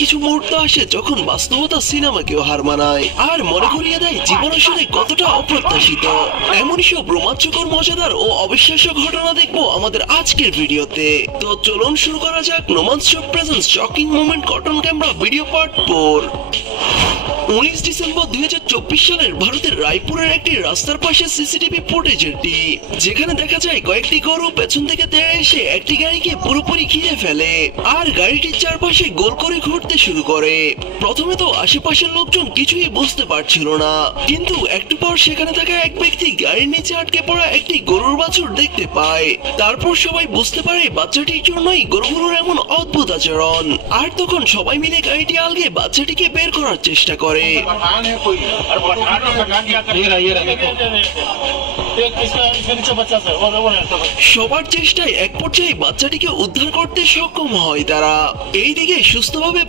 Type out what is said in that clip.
কিছু মুহূর্ত আসে যখন বাস্তবতা সিনেমাকেও হার মানায় আর মনে করিয়ে দেয় জীবন আসলে কতটা অপ্রত্যাশিত। এমনই সব রোমাঞ্চকর, মজাদার ও অবিশ্বাস্য ঘটনা দেখবো আমাদের আজকের ভিডিওতে। তো চলুন শুরু করা যাক no man's show presents shocking moment cotton camera video part 4। 19 December 2024 সালের ভারতের রায়পুরের একটি রাস্তার পাশে সিসিটিভি ফুটেজ এটি, যেখানে দেখা যায় কয়েকটি গরু পেছন থেকে তেড়ে এসে একটি গাড়িকে পুরোপুরি ঘিরে ফেলে আর গাড়িটির চারপাশে গোল করে ঘুরতে শুরু করে। প্রথমে তো আশেপাশের লোকজন কিছুই বুঝতে পারছিল না, কিন্তু একটু পর সেখানে থাকা এক ব্যক্তি গাড়ির নিচে আটকে পড়া একটি গরুর বাছুর দেখতে পায়। তারপর সবাই বুঝতে পারে বাচ্চাটির জন্যই গরুগুলোর এমন অদ্ভুত আচরণ। আর তখন সবাই মিলে গাড়িটি আলগে বাচ্চাটিকে বের করার চেষ্টা করে। সবার চেষ্টায় এক পর্যায়ে বাচ্চাটিকে উদ্ধার করতে সক্ষম হয় তারা। এইদিকে সুস্থভাবে